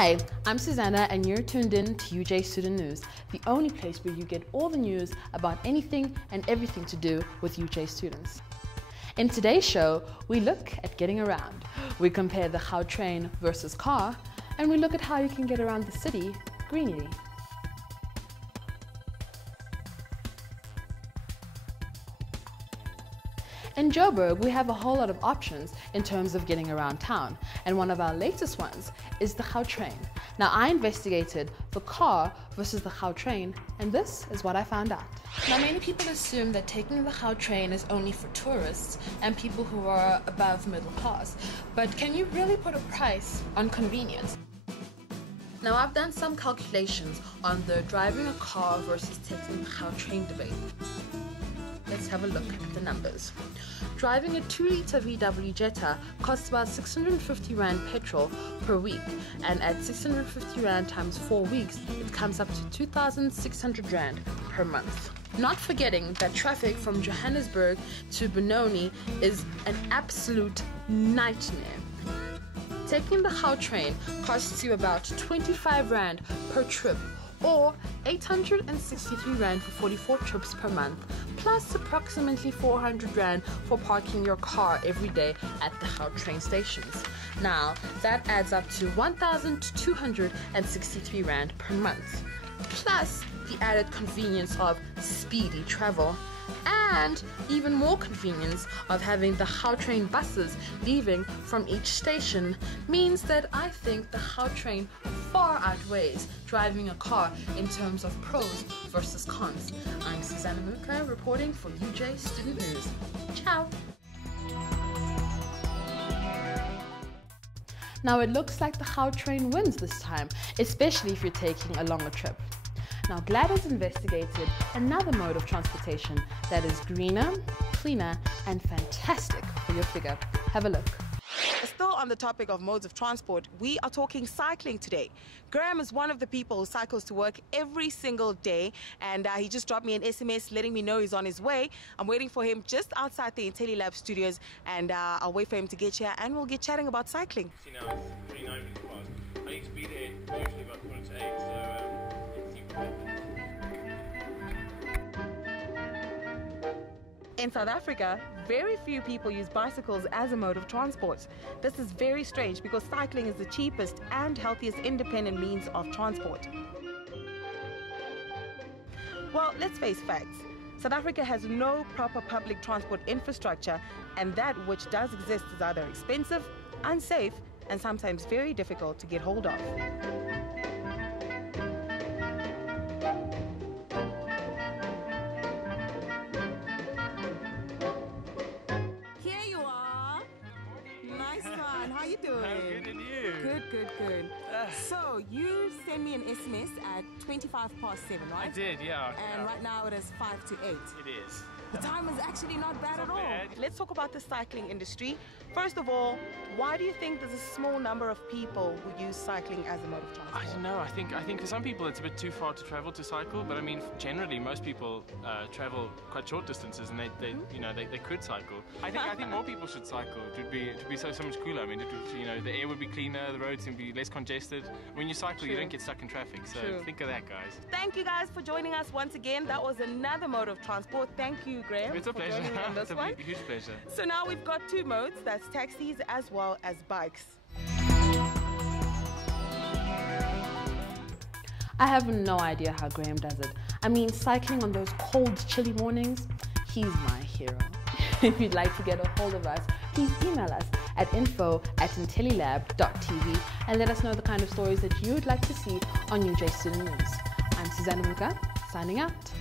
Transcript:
Hi, I'm Susanna and you're tuned in to UJ Student News, the only place where you get all the news about anything and everything to do with UJ students. In today's show, we look at getting around. We compare the how train versus car, and we look at how you can get around the city greenly. In Joburg, we have a whole lot of options in terms of getting around town, and one of our latest ones is the how train. Now, I investigated the car versus the how train, and this is what I found out. Now, many people assume that taking the how train is only for tourists and people who are above middle class, but can you really put a price on convenience? Now, I've done some calculations on the driving a car versus taking the how train debate. Let's have a look at the numbers. Driving a 2-litre VW Jetta costs about 650 Rand petrol per week, and at 650 Rand times 4 weeks, it comes up to 2,600 Rand per month. Not forgetting that traffic from Johannesburg to Benoni is an absolute nightmare. Taking the how train costs you about 25 Rand per trip, or 863 Rand for 44 trips per month, plus approximately 400 Rand for parking your car every day at the how train stations. Now, that adds up to 1,263 Rand per month, plus the added convenience of speedy travel, and even more convenience of having the how train buses leaving from each station means that I think the how train far outweighs driving a car in terms of pros versus cons. I'm Susanna Muka reporting for UJ Student News. Ciao! Now it looks like the how train wins this time, especially if you're taking a longer trip. Now, GLAD has investigated another mode of transportation that is greener, cleaner, and fantastic for your figure. Have a look. Still on the topic of modes of transport, we are talking cycling today. Graham is one of the people who cycles to work every single day, and he just dropped me an SMS letting me know he's on his way. I'm waiting for him just outside the IntelliLab studios, and I'll wait for him to get here and we'll get chatting about cycling. You know, it's 3:09 minutes past. I need to be there usually about 8:15, so let's see what happens. In South Africa, very few people use bicycles as a mode of transport. This is very strange because cycling is the cheapest and healthiest independent means of transport. Well, let's face facts. South Africa has no proper public transport infrastructure, and that which does exist is either expensive, unsafe, and sometimes very difficult to get hold of. How you doing? I'm good, and you? Good. So you sent me an SMS at 7:25, right? I did, yeah. And right now it is 5 to 8. It is. The time is actually not bad at all. Bad. Let's talk about the cycling industry. First of all, why do you think there's a small number of people who use cycling as a mode of transport? I don't know. I think for some people it's a bit too far to travel to cycle, but I mean generally most people travel quite short distances, and they could cycle. I think more people should cycle. It would be so much cooler. I mean, the air would be cleaner, the roads would be less congested. When you cycle, you don't get stuck in traffic. So think of that, guys. Thank you guys for joining us once again. That was another mode of transport. Thank you, Graham. It's a pleasure. For joining me on this It's one. a huge pleasure. So now we've got two modes. That's taxis as well as bikes. I have no idea how Graham does it. I mean, cycling on those cold, chilly mornings, he's my hero. If you'd like to get a hold of us, please email us at info@intellilab.tv and let us know the kind of stories that you'd like to see on UJ Student News. I'm Susanna Muka, signing out.